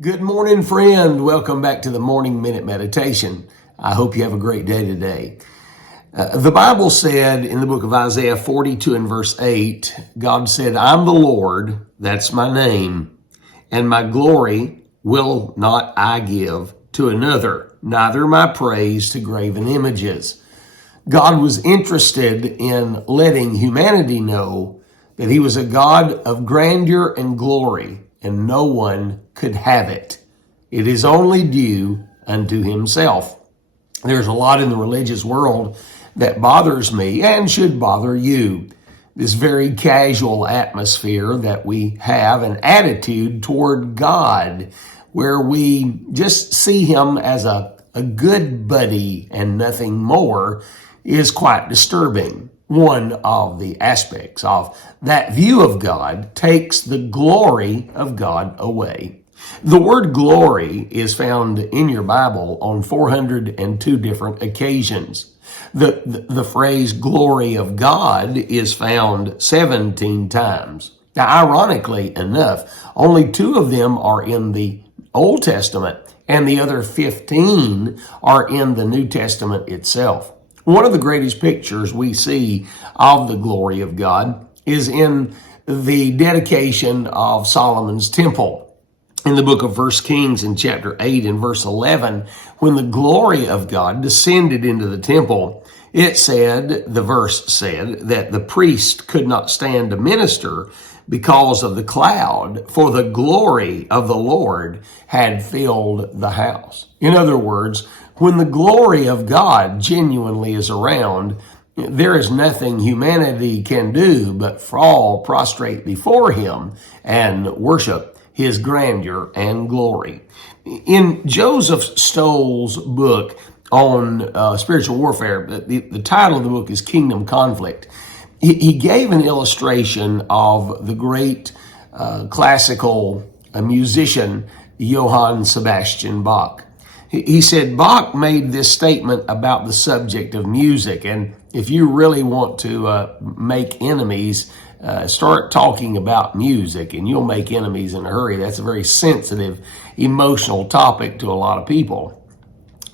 Good morning, friend. Welcome back to the Morning Minute Meditation. I hope you have a great day today. The Bible said in the book of Isaiah 42 and verse 8, God said, I'm the Lord, that's my name, and my glory will not I give to another, neither my praise to graven images. God was interested in letting humanity know that he was a God of grandeur and glory, and no one could have it. It is only due unto himself. There's a lot in the religious world that bothers me and should bother you. This very casual atmosphere that we have, an attitude toward God, where we just see him as a good buddy and nothing more, is quite disturbing. One of the aspects of that view of God takes the glory of God away. The word glory is found in your Bible on 402 different occasions. The phrase glory of God is found 17 times. Now, ironically enough, only 2 of them are in the Old Testament, and the other 15 are in the New Testament itself. One of the greatest pictures we see of the glory of God is in the dedication of Solomon's temple. In the book of 1 Kings in chapter 8 and verse 11, when the glory of God descended into the temple, the verse said that the priest could not stand to minister because of the cloud, for the glory of the Lord had filled the house. In other words, when the glory of God genuinely is around, there is nothing humanity can do but fall prostrate before him and worship his grandeur and glory. In Joseph Stoll's book on spiritual warfare, the title of the book is Kingdom Conflict. He gave an illustration of the great classical musician Johann Sebastian Bach. He said Bach made this statement about the subject of music, and if you really want to make enemies, start talking about music and you'll make enemies in a hurry. That's a very sensitive, emotional topic to a lot of people.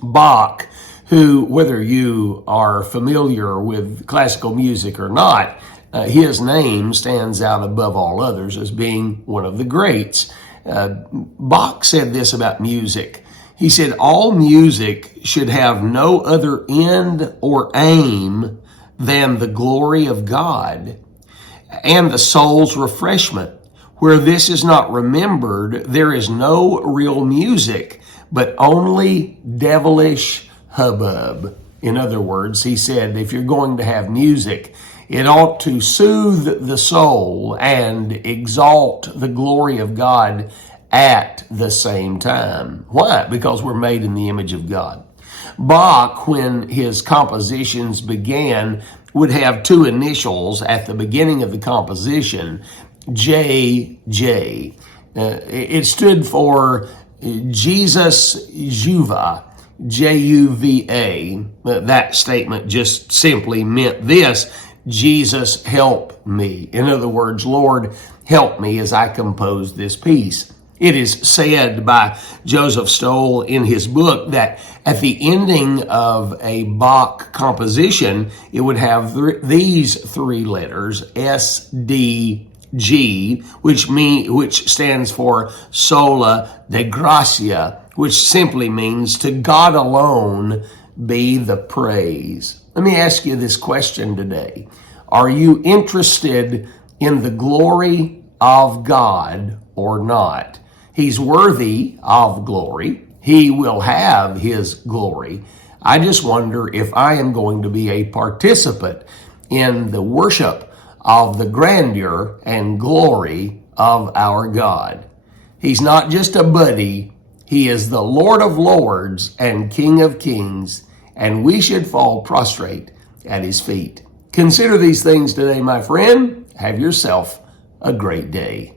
Bach, who, whether you are familiar with classical music or not, his name stands out above all others as being one of the greats. Bach said this about music. He said, all music should have no other end or aim than the glory of God and the soul's refreshment. Where this is not remembered, there is no real music, but only devilish hubbub. In other words, he said, if you're going to have music, it ought to soothe the soul and exalt the glory of God at the same time. Why? Because we're made in the image of God. Bach, when his compositions began, would have 2 initials at the beginning of the composition, JJ. It stood for Jesus Juva, Juva. That statement just simply meant this: Jesus, help me. In other words, Lord, help me as I compose this piece. It is said by Joseph Stoll in his book that at the ending of a Bach composition, it would have these 3 letters, SDG, which stands for Sola de Gracia, which simply means to God alone be the praise. Let me ask you this question today. Are you interested in the glory of God or not? He's worthy of glory. He will have his glory. I just wonder if I am going to be a participant in the worship of the grandeur and glory of our God. He's not just a buddy. He is the Lord of Lords and King of Kings, and we should fall prostrate at his feet. Consider these things today, my friend. Have yourself a great day.